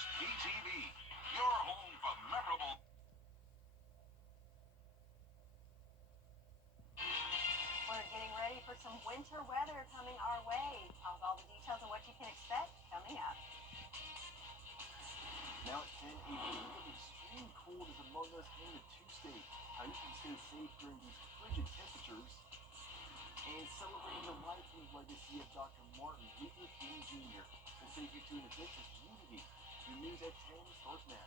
WJBF, your home for memorable. We're getting ready for some winter weather coming our way. I'll have all the details on what you can expect coming up. Now at 10, a week of extreme cold is among us in the two-state. How you can stay safe during these frigid temperatures. And celebrating the life and legacy of Dr. Martin Luther King Jr. will take you to an event of unity. Your news at 10 starts now.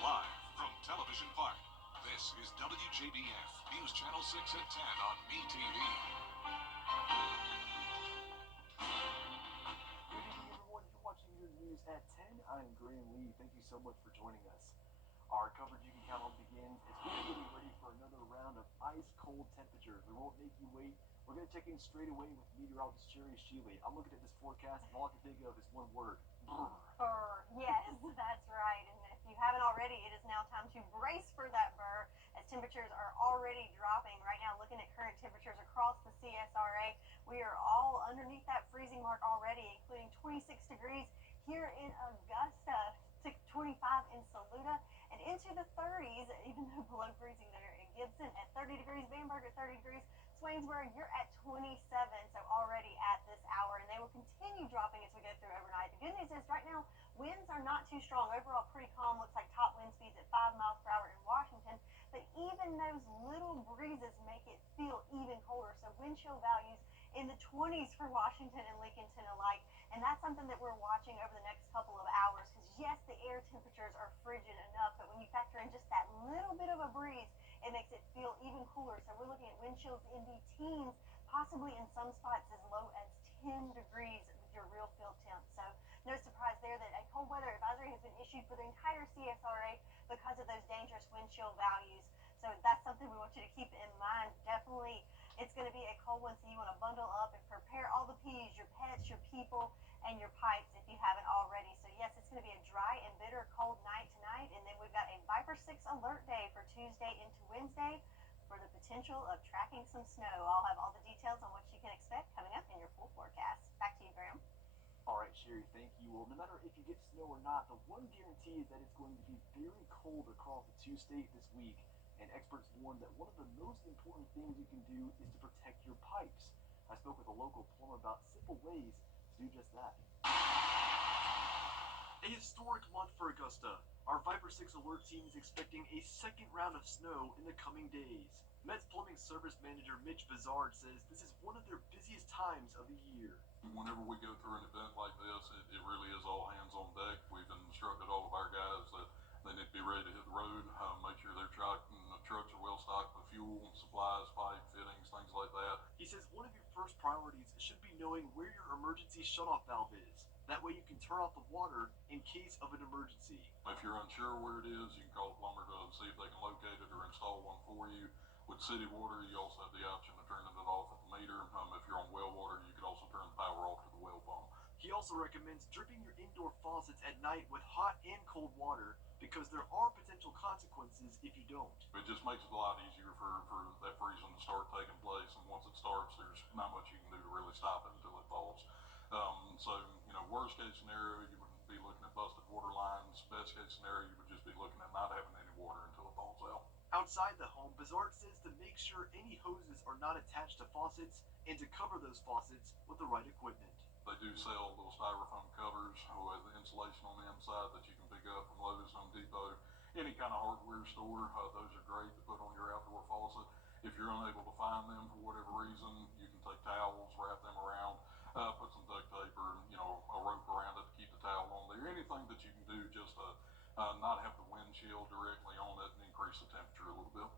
Live from Television Park, this is WJBF, News Channel 6 at 10 on MeTV. Good evening, everyone. You're watching your news at 10. I'm Graham Lee. Thank you so much for joining us. Our coverage you can count on begins as we're getting ready for another round of ice-cold temperatures. We won't make you wait. We're going to check in straight away with meteorologist Sherry Sheely. I'm looking at this forecast, and all I can think of is one word: brr. Brr. Yes, that's right. And if you haven't already, it is now time to brace for that brr as temperatures are already dropping. Right now, looking at current temperatures across the CSRA, we are all underneath that freezing mark already, including 26 degrees here in Augusta, 25 in Saluda, and into the 30s, even though below freezing there in Gibson at 30 degrees, Bamberg at 30 degrees, Swainsboro, you're at 27, so already at this hour, and they will continue dropping as we go through overnight. The good news is right now, winds are not too strong. Overall, pretty calm. Looks like top wind speeds at 5 miles per hour in Washington, but even those little breezes make it feel even colder, so wind chill values in the 20s for Washington and Lincolnton alike, and that's something that we're watching over the next couple of hours, because yes, the air temperatures are frigid enough, but when you factor in just that little bit of a breeze, it makes it feel even cooler. So we're looking at wind chills in the teens, possibly in some spots as low as 10 degrees with your real feel temp. So no surprise there that a cold weather advisory has been issued for the entire CSRA because of those dangerous wind chill values. So that's something we want you to keep in mind. Definitely, it's going to be a cold one, so you want to bundle up and prepare all the P's, your pets, your people, and your pipes if you haven't already. So yes, it's going to be a dry and bitter cold night tonight, and then we've got a Viper 6 alert day for Tuesday into Wednesday for the potential of tracking some snow. I'll have all the details on what you can expect coming up in your full forecast. Back to you, Graham. All right, Sherry, thank you. Well, no matter if you get snow or not, the one guarantee is that it's going to be very cold across the two-state this week, and experts warn that one of the most important things you can do is to protect your pipes. I spoke with a local plumber about simple ways to do just that. A historic month for Augusta. Our Viper 6 alert team is expecting a second round of snow in the coming days. Mets Plumbing Service Manager Mitch Bizard says this is one of their busiest times of the year. Whenever we go through an event like this, it really is all hands on deck. We've instructed all of our guys that they need to be ready to hit the road, make sure their trucks are well stocked with fuel, supplies, pipe, fittings, things like that. He says one of your first priorities should be knowing where your emergency shutoff valve is. That way you can turn off the water in case of an emergency. If you're unsure where it is, you can call a plumber to see if they can locate it or install one for you. With city water, you also have the option of turning it off at the meter. If you're on well water, you could also turn the power off to the well pump. He also recommends dripping your indoor faucets at night with hot and cold water because there are potential consequences if you don't. It just makes it a lot easier for that freezing to start taking place, and once it starts, there's not much you can do to really stop it until it thaws. So, worst case scenario, you would be looking at busted water lines. Best case scenario, you would just be looking at not having any water until it thaws out. Outside the home, Bizard says to make sure any hoses are not attached to faucets and to cover those faucets with the right equipment. They do sell little styrofoam covers with insulation on the inside that you can pick up from Lowe's, Home Depot, any kind of hardware store. Those are great to put on your outdoor faucet. If you're unable to find them for whatever reason, you can take towels, wrap them around, put some duct tape or a rope around it to keep the towel on there. Anything that you can do just to not have the wind chill directly on it and increase the temperature a little bit.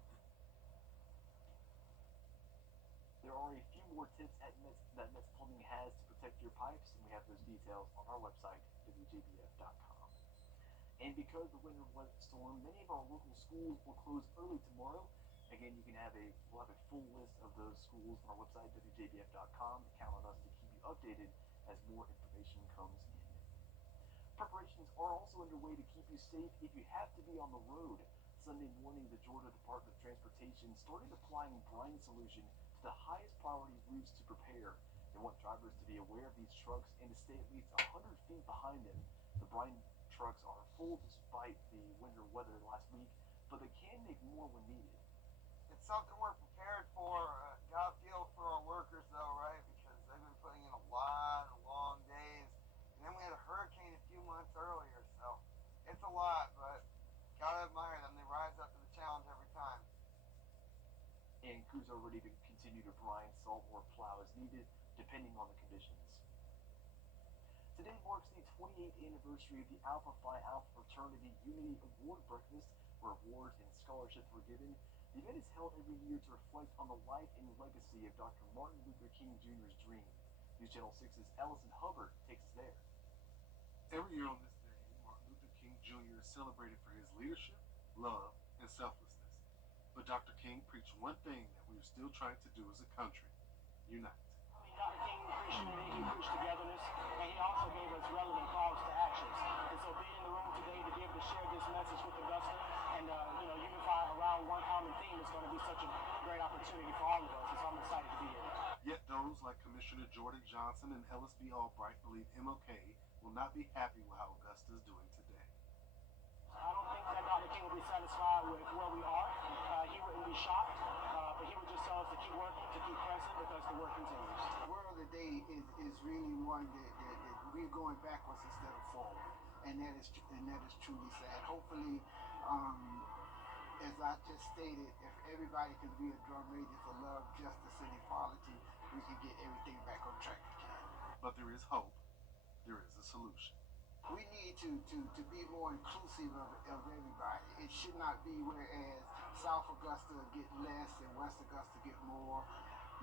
There are a few more tips that Mets Plumbing has to protect your pipes, and we have those details on our website, WJBF.com. And because the winter storm, many of our local schools will close early tomorrow. Again, we'll have a full list of those schools on our website, WJBF.com. Count on us to keep you updated as more information comes in. Preparations are also underway to keep you safe if you have to be on the road. Sunday morning, the Georgia Department of Transportation started applying brine solution to the highest priority routes to prepare. They want drivers to be aware of these trucks and to stay at least 100 feet behind them. The brine trucks are full despite the winter weather last week, but they can make more when needed. It's something we're prepared for. Gotta feel for our workers though, right? Because they've been putting in a lot of long days. And then we had a hurricane a few months earlier, so it's a lot, but gotta admire them. They rise up to the challenge every time. And crews are ready to continue to brine, salt, or plow as needed, depending on the conditions. Today marks the 28th anniversary of the Alpha Phi Alpha Fraternity Unity Award Breakfast, where awards and scholarships were given. The event is held every year to reflect on the life and legacy of Dr. Martin Luther King Jr.'s dream. News Channel 6's Allison Hubbard takes us there. Every year on this day, Martin Luther King Jr. is celebrated for his leadership, love, and selflessness. But Dr. King preached one thing that we are still trying to do as a country: unite. Dr. King preached unity, he preached togetherness, and he also gave us relevant calls to actions. And so being in the room today to be able to share this message with Augusta and unify around one common theme is going to be such a great opportunity for all of us. And so I'm excited to be here. Yet those like Commissioner Jordan Johnson and Ellis B. Albright believe MLK will not be happy with how Augusta is doing today. I don't think that Dr. King will be satisfied with where we are. He wouldn't be shocked, but he would just tell us to keep working, to keep pressing, because the work continues. The word of the day is really one that we're going backwards instead of forward, and that is truly sad. Hopefully, as I just stated, if everybody can be a drum major for love, justice, and equality, we can get everything back on track again. But there is hope. There is a solution. We need to be more inclusive of everybody. It should not be whereas South Augusta get less and West Augusta get more,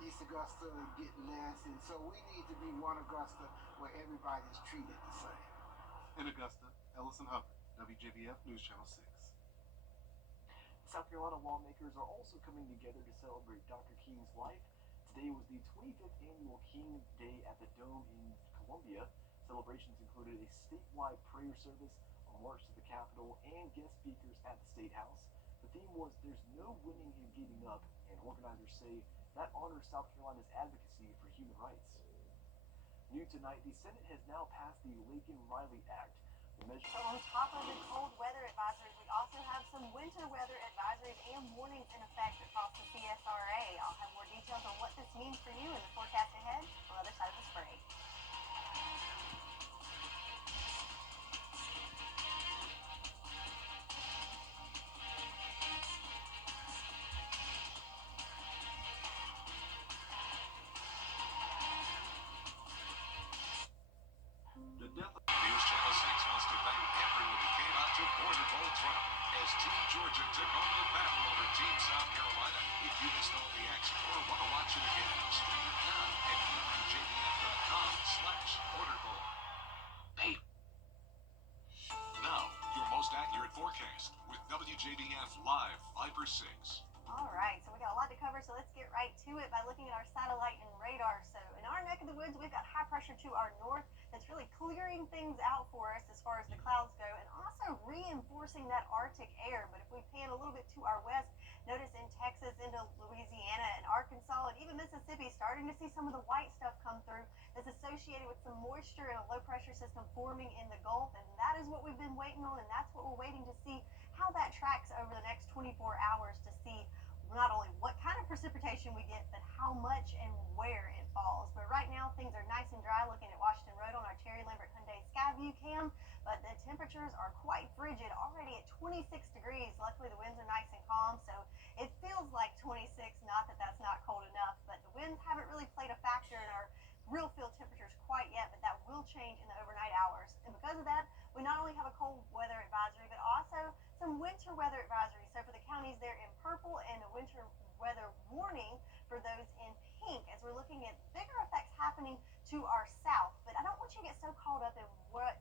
East Augusta get less, and so we need to be one Augusta where everybody is treated the same. In Augusta, Ellison Hubbard, WJBF News Channel 6. South Carolina lawmakers are also coming together to celebrate Dr. King's life. Today was the 25th annual King Day at the Dome in Columbia. Celebrations included a statewide prayer service, a march to the Capitol, and guest speakers at the State House. The theme was "There's no winning in giving up," and organizers say that honors South Carolina's advocacy for human rights. New tonight, the Senate has now passed the Laken-Riley Act. The measure So on top of the cold weather advisories, we also have some winter weather advisories and warnings in effect across the CSRA. I'll have more details on what this means for you in the forecast ahead on the other side of this break. The death of News Channel 6 wants to thank everyone who came out to Border Bowl Trump as Team Georgia took on the battle over Team South Carolina. If you missed all the action or want to watch it again, stream it now at WJBF.com/BorderBowl. Now, your most accurate forecast with WJBF Live Viper 6. All right, so we got a lot to cover, so let's get right to it by looking at our satellite and radar. So in our neck of the woods, we've got high pressure to our north that's really clearing things out for us as far as the clouds go and also reinforcing that Arctic air. But if we pan a little bit to our west, notice in Texas, into Louisiana and Arkansas and even Mississippi, starting to see some of the white stuff come through that's associated with some moisture and a low pressure system forming in the Gulf. And that is what we've been waiting on, and that's what we're waiting to see how that tracks over the next 24 hours to see not only what kind of precipitation we get, but how much and where it falls. But right now, things are nice and dry looking at Washington Road on our Terry Lambert Hyundai Skyview cam, but the temperatures are quite frigid, already at 26 degrees. Luckily, the winds are nice and calm, so it feels like 26, not that that's not cold enough, but the winds haven't really played a factor in our real field temperatures quite yet, but that will change in the overnight hours. And because of that, we not only have a cold weather advisory, but also some winter weather advisories. So for the counties there in purple, and a winter weather warning for those in pink, as we're looking at bigger effects happening to our south. But I don't want you to get so caught up in what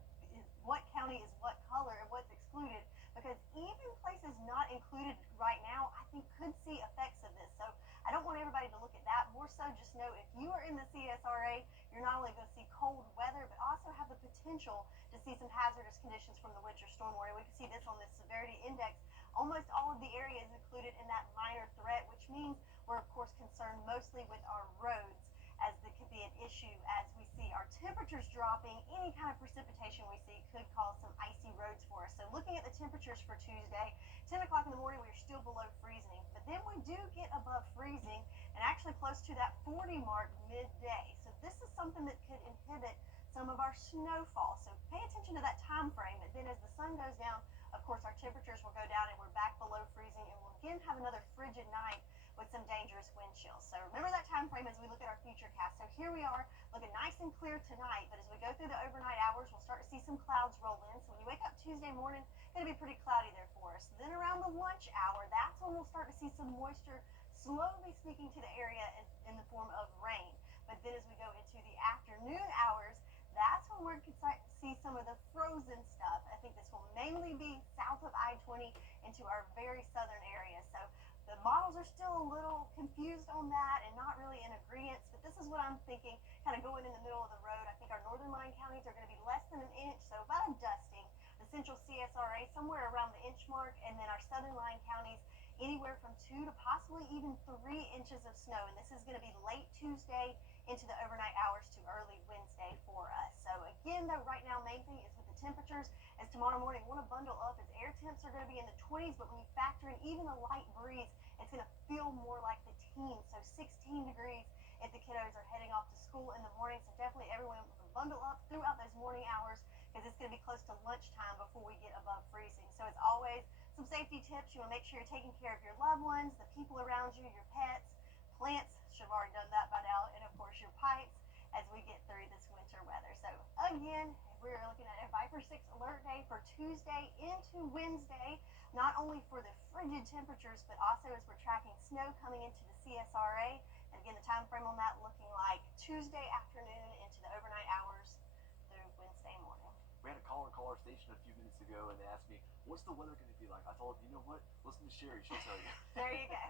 county is what color and what's excluded, because even places not included right now, I think could see effects of this. So I don't want everybody to look at that. More so, just know if you are in the CSRA, you're not only going to see cold weather, but also have the potential to see some hazardous conditions from the winter storm warning. We can see this on the severity index. Almost all of the areas included in that minor threat, which means we're of course concerned mostly with our roads, as the be an issue as we see our temperatures dropping. Any kind of precipitation we see could cause some icy roads for us. So looking at the temperatures for Tuesday, 10 o'clock in the morning, we are still below freezing. But then we do get above freezing and actually close to that 40 mark midday. So this is something that could inhibit some of our snowfall. So pay attention to that time frame. And then as the sun goes down, of course, our temperatures will go down and we're back below freezing, and we'll again have another frigid night with some dangerous wind chills. So remember that time frame as we look at our future cast. So here we are looking nice and clear tonight, but as we go through the overnight hours, we'll start to see some clouds roll in. So when you wake up Tuesday morning, it's going to be pretty cloudy there for us. Then around the lunch hour, that's when we'll start to see some moisture slowly sneaking to the area in the form of rain. But then as we go into the afternoon hours, that's when we're going to see some of the frozen stuff. I think this will mainly be south of I-20 into our very southern area. So the models are still a little confused on that and not really in agreement, but this is what I'm thinking, kind of going in the middle of the road. I think our northern line counties are going to be less than an inch, so about a dusting. The central CSRA somewhere around the inch mark, and then our southern line counties anywhere from 2 to possibly even 3 inches of snow. And this is going to be late Tuesday into the overnight hours to early Wednesday for us. So again, though, right now, main thing is with the temperatures. As tomorrow morning, want to bundle up as air temps are going to be in the 20s, but when you factor in even a light breeze, it's going to feel more like the teens. So 16 degrees if the kiddos are heading off to school in the morning. So definitely everyone will bundle up throughout those morning hours because it's going to be close to lunchtime before we get above freezing. So as always, some safety tips. You want to make sure you're taking care of your loved ones, the people around you, your pets, plants. Should have already done that by now, and of course your pipes as we get through this winter weather. So again, we're looking at a Viper 6 alert day for Tuesday into Wednesday, not only for the frigid temperatures, but also as we're tracking snow coming into the CSRA. And again, the time frame on that looking like Tuesday afternoon into the overnight hours through Wednesday morning. We had a caller call our station a few minutes ago and they asked me, what's the weather going to be like? I told them, you know what? Listen to Sherry, she'll tell you. There you go.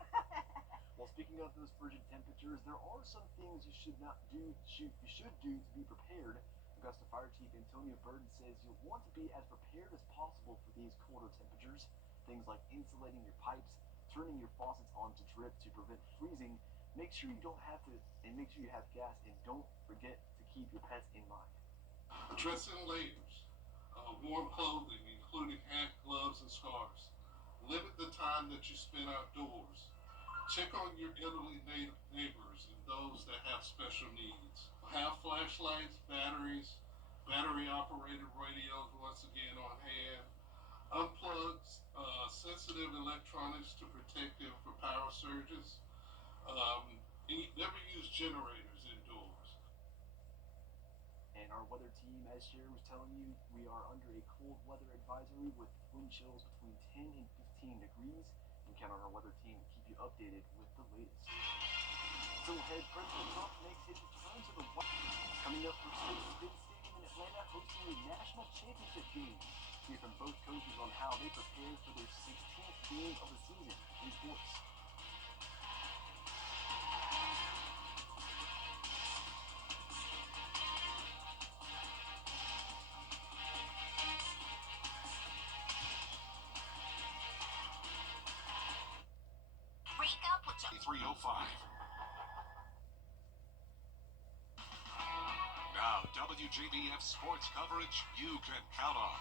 Well, speaking of those frigid temperatures, there are some things you should not do. You should do to be prepared. Augusta Fire Chief Antonio Burden says you'll want to be as prepared as possible for these colder temperatures. Things like insulating your pipes, turning your faucets on to drip to prevent freezing. Make sure you don't have to, and make sure you have gas, and don't forget to keep your pets in mind. Dress in layers, warm clothing, including hat, gloves, and scarves. Limit the time that you spend outdoors. Check on your elderly neighbors and those that have special needs. Have flashlights, batteries, battery-operated radios once again on hand. Unplug sensitive electronics to protect them from power surges. Never use generators indoors. And our weather team, as Sherry was telling you, we are under a cold weather advisory with wind chills between 10 and 15 degrees. And count on our weather team to keep you updated with the latest. So ahead, President Trump makes his return to the White House. Coming up, Mercedes-Benz Stadium in Atlanta hosting a national championship game. Hear from both coaches on how they prepared for their 16th game of the season. Reports. Wake up with 305. Now, WJBF sports coverage you can count on.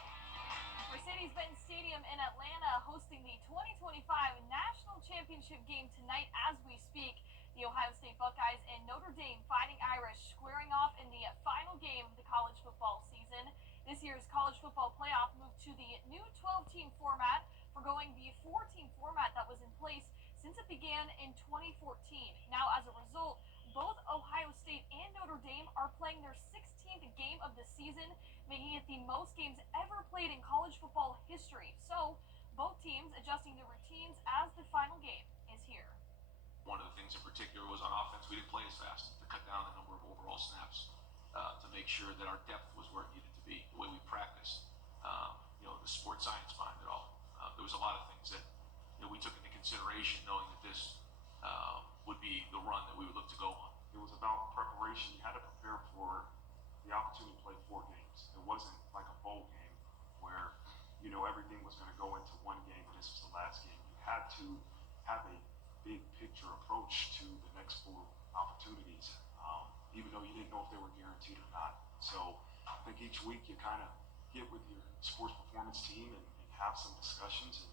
Mercedes-Benz Stadium in Atlanta hosting the 2025 National Championship game tonight as we speak. The Ohio State Buckeyes and Notre Dame Fighting Irish squaring off in the final game of the college football season. This year's college football playoff moved to the new 12-team format, forgoing the 4-team format that was in place since it began in 2014. Now, as a result, both Ohio State and Notre Dame are playing their 16th game of the season, making it the most games ever played in college football history. So, both teams adjusting their routines as the final game is here. One of the things in particular was on offense, we didn't play as fast to cut down the number of overall snaps, to make sure that our depth was where it needed to be, the way we practiced, the sports science behind it all. There was a lot of things that we took into consideration, knowing that this would be the run that we would look to go on. It was about preparation. You had to prepare for the opportunity to play 4 games. It wasn't like a bowl game where, everything was going to go into one game and this was the last game. You had to have a big picture approach to the next 4 opportunities. even though you didn't know if they were guaranteed or not. So I think each week you kind of get with your sports performance team and have some discussions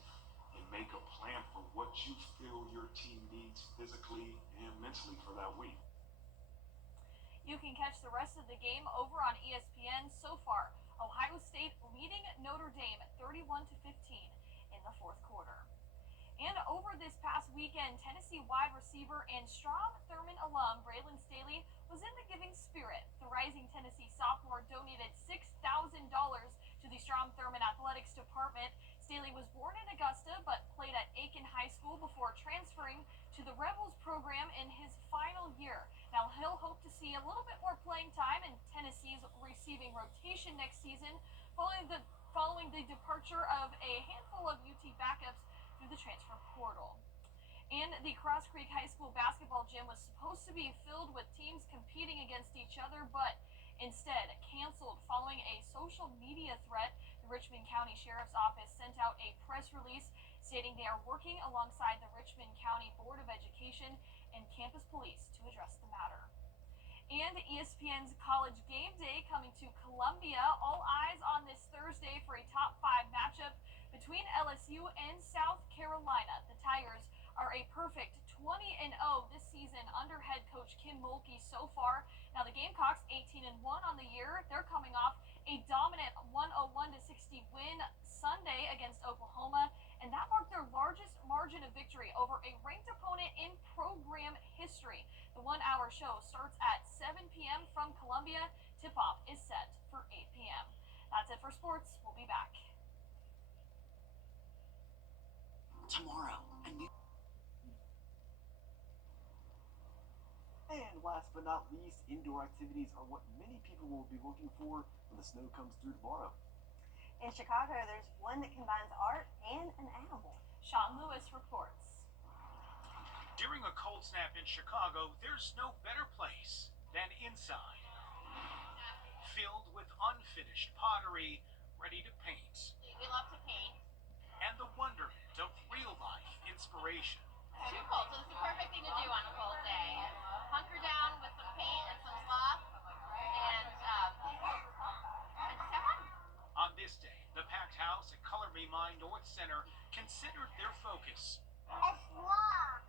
and make a plan for what you feel your team needs physically and mentally for that week. You can catch the rest of the game over on ESPN. So far, Ohio State leading Notre Dame 31-15 in the fourth quarter. And over this past weekend, Tennessee wide receiver and Strom Thurmond alum Braylon Staley was in the giving spirit. The rising Tennessee sophomore donated $6,000 to the Strom Thurmond Athletics Department. Staley was born in Augusta but played at Aiken High School before transferring to the Rebels program in his final year. Now he'll hope to see a little bit more playing time in Tennessee's receiving rotation next season, following the departure of a handful of UT backups through the transfer portal. And the Cross Creek High School basketball gym was supposed to be filled with teams competing against each other, but instead canceled following a social media threat. The Richmond County Sheriff's Office sent out a press release stating they are working alongside the Richmond County Board of Education and campus police to address the matter. And ESPN's College Game Day coming to Columbia. All eyes on this Thursday for a top 5 matchup between LSU and South Carolina. The Tigers are a perfect 20-0 this season under head coach Kim Mulkey so far. Now the Gamecocks 18-1 on the year. They're coming off a dominant 101-60 win Sunday against Oklahoma, and that marked their largest margin of victory over a ranked opponent in program history. The 1-hour show starts at 7 p.m. from Columbia. Tip-off is set for 8 p.m. That's it for sports. We'll be back tomorrow. And last but not least, indoor activities are what many people will be looking for when the snow comes through tomorrow. In Chicago, there's one that combines art and an animal. Sean Lewis reports. During a cold snap in Chicago, there's no better place than inside. Filled with unfinished pottery, ready to paint. We love to paint. And the wonderment of real-life inspiration. It's too cold, so it's the perfect thing to do on a cold day. Hunker down with some paint and some sloth, and just have fun. On this day, the packed house at Color Me Mine North Center considered their focus A sloth.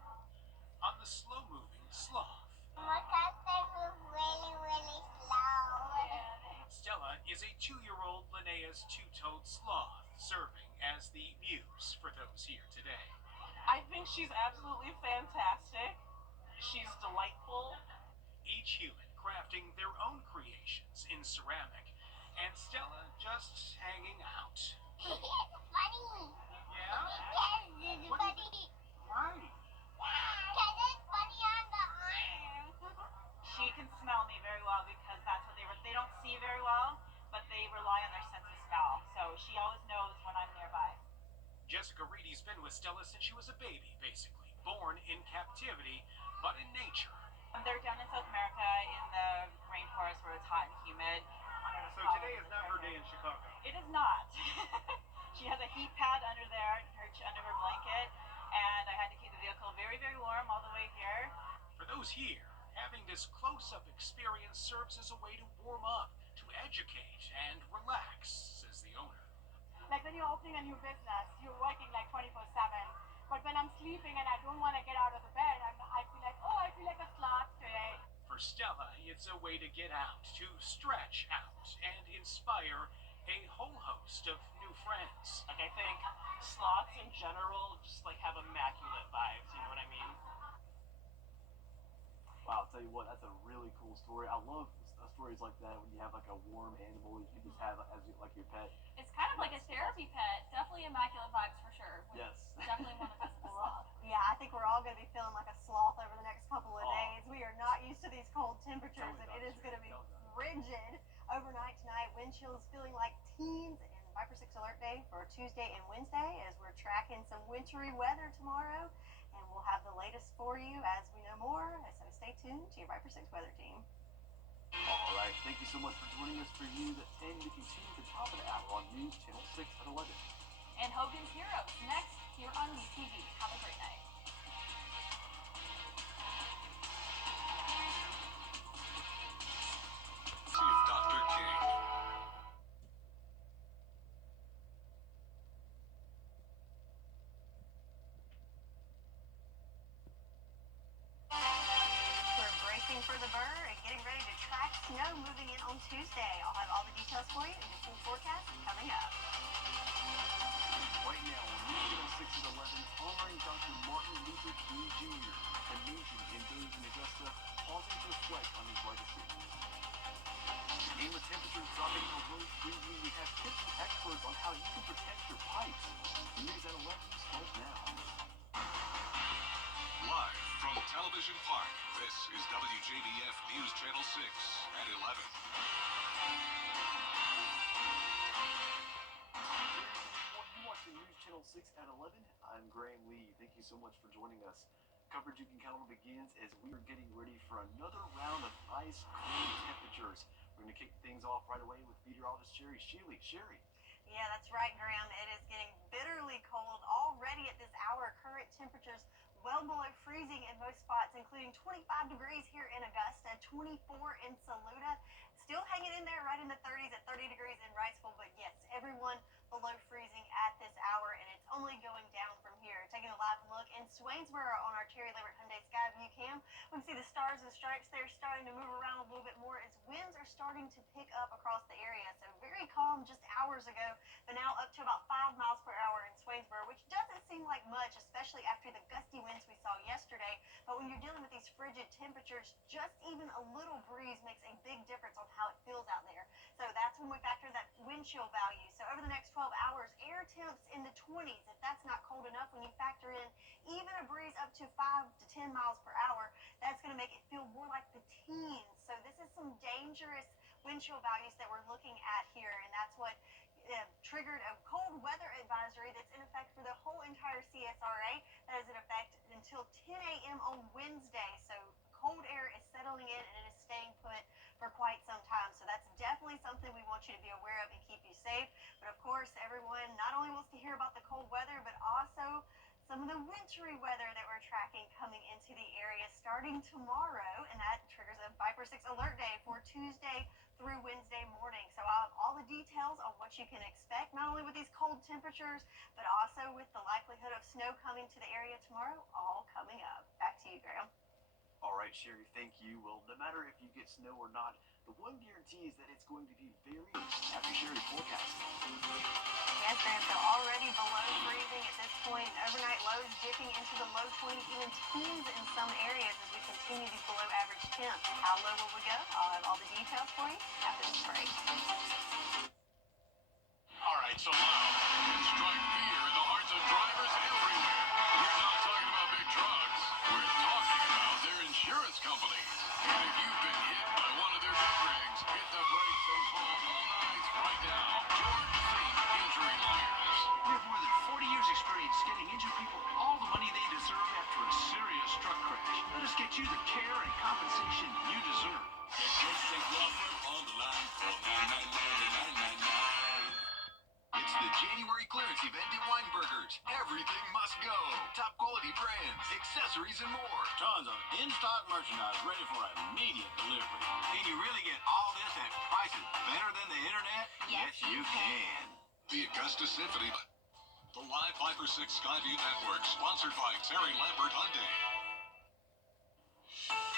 on the slow-moving sloth. Because they move really, really slow. Stella is a 2-year-old Linnea's two-toed sloth, serving as the muse for those here today. I think she's absolutely fantastic. She's delightful. Each human crafting their own creations in ceramic, and Stella just hanging out. It's funny. Yeah? Yes, it's funny. Why? Because it's funny on the arm. She can smell me very well because that's what they don't see very well, but they rely on their sense of smell. So she always knows when I'm nearby. Jessica Reedy's been with Stella since she was a baby, basically. Born in captivity, but in nature. They're down in South America in the rainforest where it's hot and humid. So today is not her day in Chicago. It is not. She has a heat pad under there, under her blanket, and I had to keep the vehicle very, very warm all the way here. For those here, having this close-up experience serves as a way to warm up, to educate, and relax, says the owner. Like when you're opening a new business, you're working like 24/7. But when I'm sleeping and I don't want to get out of the bed, I feel like a sloth today. For Stella, it's a way to get out, to stretch out, and inspire a whole host of new friends. Like I think sloths in general just like have immaculate vibes, you know what I mean? Wow, I'll tell you what, that's a really cool story. I love stories like that when you have like a warm animal you can just have as like your pet. It's kind of like a therapy pet. Definitely immaculate vibes for sure. Yes. Definitely want to visit the sloth. Yeah, I think we're all going to be feeling like a sloth over the next couple of days. We are not used to these cold temperatures, and it is going to be frigid overnight tonight. Wind chills feeling like teens, and Viper 6 alert day for Tuesday and Wednesday as we're tracking some wintry weather tomorrow, and we'll have the latest for you as we know more. So stay tuned to your Viper 6 weather team. All right, thank you so much for joining us for News at 10. We continue at the top of the hour on News Channel 6 at 11. And Hogan's Heroes next here on WeTV. Have a great night. moving in on Tuesday. I'll have all the details for you in the full forecast coming up. Right now, on News Channel 6 at 11, honoring Dr. Martin Luther King Jr., a nation and those in Augusta pausing to reflect on his legacy. And with temperatures dropping below freezing, we have tips from experts on how you can protect your pipes. The News at 11 starts now. Live from Television Park, this is WJBF News Channel 6 at 11. You watching News Channel 6 at 11. I'm Graham Lee. Thank you so much for joining us. Coverage you can count on begins as we are getting ready for another round of ice cold temperatures. We're going to kick things off right away with meteorologist Sherry Shealy. Sherry. Yeah, that's right, Graham. It is getting bitterly cold already at this hour. Current temperatures well below freezing in most spots, including 25 degrees here in Augusta, 24 in Saluda. Still hanging in there right in the 30s at 30 degrees in Wrightsville, but yes, everyone below freezing at this hour, and it's only going down from here. Taking a live look in Swainsboro on our Terry Lambert Hyundai Skyview cam, we can see the stars and stripes there starting to move around a little bit more as winds are starting to pick up across the area. So very calm just hours ago, but now up to about 5 miles per hour in Swainsboro, which doesn't seem like much, especially after the gusty winds we saw yesterday. But when you're dealing with these frigid temperatures, just even a little breeze makes a big difference on how it feels out there. So that's when we factor that wind chill value. So over the next 12 hours, air temps in the 20s. If that's not cold enough, when you factor in even a breeze up to 5 to 10 miles per hour, that's going to make it feel more like the teens. So this is some dangerous wind chill values that we're looking at here, and that's what triggered a cold weather advisory that's in effect for the whole entire CSRA. That is in effect until 10 a.m. on Wednesday. So cold air is settling in and it is staying put for quite some time. So that's definitely something we want you to be aware of and keep you safe. But of course, everyone not only wants to hear about the cold weather, but also some of the wintry weather that we're tracking coming into the area starting tomorrow, and that triggers a Viper 6 alert day for Tuesday through Wednesday morning. So I'll have all the details on what you can expect, not only with these cold temperatures, but also with the likelihood of snow coming to the area tomorrow, all coming up. Back to you, Graham. All right, Sherry, thank you. Well, no matter if you get snow or not, the one guarantee is that it's going to be very after Sherry's forecast. Yes, Graham, so already below freezing at this point. Overnight lows dipping into the low 20s, even teens in some areas as we continue these below average temps. How low will we go? I'll have all the details for you after this break. All right, so low can strike fear in the hearts of drivers everywhere. We're not talking about big trucks. We're talking about their insurance companies. And if you've been hit by one of their big rigs, hit the brakes and call All Nights right now. George Saint Injury Lawyers. We have more than 40 years experience getting injured people all the money they deserve after a serious truck crash. Let us get you the care and compensation you deserve. Get George Saint Law Firm on the line. Call 999-9999. It's the January clearance event at Weinberger's. Everything must go. Top quality brands, accessories, and more. Tons of in-stock merchandise ready for immediate delivery. Can you really get all this at prices better than the internet? Yes, you can. The Augusta Symphony. The live Viper 6 Skyview Network, sponsored by Terry Lambert Hyundai.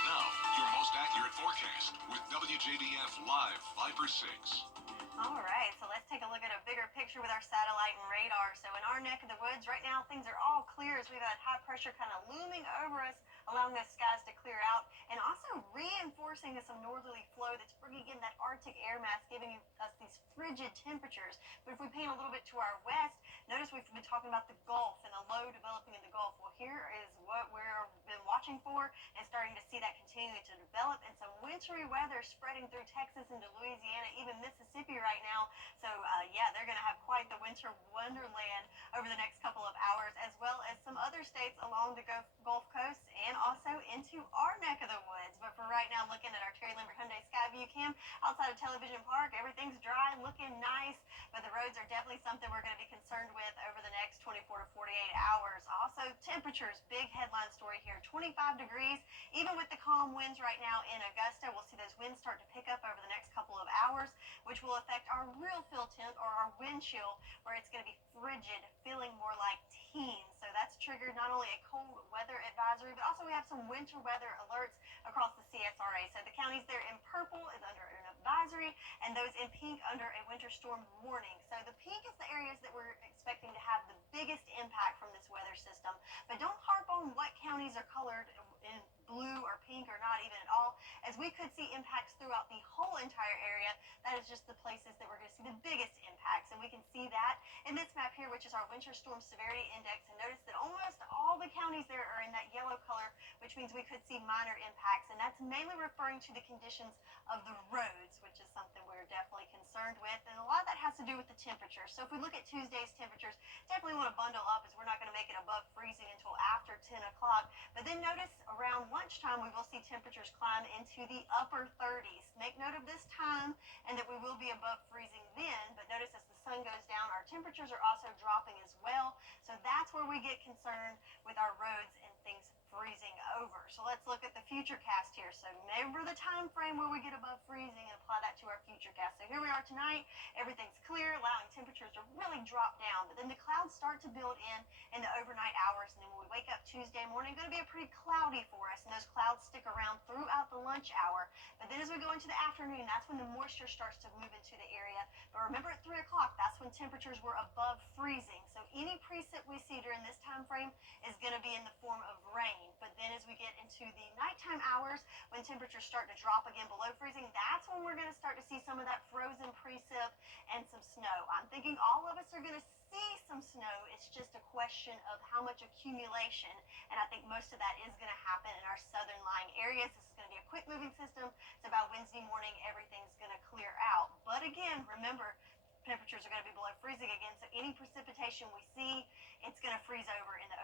Now, your most accurate forecast with WJBF Live Viper 6. All right, so let's take a look at a bigger picture with our satellite and radar. So in our neck of the woods right now, things are all clear as we've had high pressure kind of looming over us, allowing those skies to clear out, and also reinforcing some northerly flow that's bringing in that Arctic air mass, giving us these frigid temperatures. But if we paint a little bit to our west, notice we've been talking about the Gulf and the low developing in the Gulf. Well, here is what we've been watching for and starting to see that continue to develop, and some wintry weather spreading through Texas into Louisiana, even Mississippi right now. So yeah, they're going to have quite the winter wonderland over the next couple of hours, as well as some other states along the Gulf Coast and also into our neck of the woods. But for right now, looking at our Terry Lambert Hyundai Skyview cam outside of Television Park, everything's dry, looking nice, but the roads are definitely something we're going to be concerned with over the next 24 to 48 hours. Also, temperatures, big headline story here, 25 degrees. Even with the calm winds right now in Augusta, we'll see those winds start to pick up over the next couple of hours, which will affect our real feel temp or our wind chill, where it's going to be frigid, feeling more like teens. So that's triggered not only a cold weather advisory, but also we have some winter weather alerts across the CSRA. So the counties there in purple is under an advisory, and those in pink under a winter storm warning. So the pink is the areas that we're expecting to have the biggest impact from this weather system. But don't harp on what counties are colored in blue or pink or not even at all, as we could see impacts throughout the whole entire area. That is just the places that we're going to see the biggest impacts, and we can see that in this map here, which is our winter storm severity index. And notice that almost all the counties there are in that yellow color, which means we could see minor impacts, and that's mainly referring to the conditions of the roads, which is something we're definitely concerned with, and a lot of that has to do with the temperature. So if we look at Tuesday's temperatures, definitely want to bundle up, as we're not going to make it above freezing until after 10 o'clock. But then notice around lunchtime we will see temperatures climb into the upper 30s. Make note of this time, and that we will be above freezing then. But notice as the sun goes down, our temperatures are also dropping as well. So that's where we get concerned with our roads and things freezing over. So let's look at the future cast here. So remember the time frame where we get above freezing and apply that to our future cast. So here we are tonight. Everything's clear, allowing temperatures to really drop down. But then the clouds start to build in the overnight hours. And then when we wake up Tuesday morning, it's going to be pretty cloudy for us. And those clouds stick around throughout the lunch hour. But then as we go into the afternoon, that's when the moisture starts to move into the area. But remember at 3 o'clock, that's when temperatures were above freezing. So any precip we see during this time frame is going to be in the form of rain. But then as we get into the nighttime hours, when temperatures start to drop again below freezing, that's when we're going to start to see some of that frozen precip and some snow. I'm thinking all of us are going to see some snow. It's just a question of how much accumulation, and I think most of that is going to happen in our southern lying areas. This is going to be a quick moving system. So about Wednesday morning, everything's going to clear out. But again, remember, temperatures are going to be below freezing again, so any precipitation we see, it's going to freeze over in the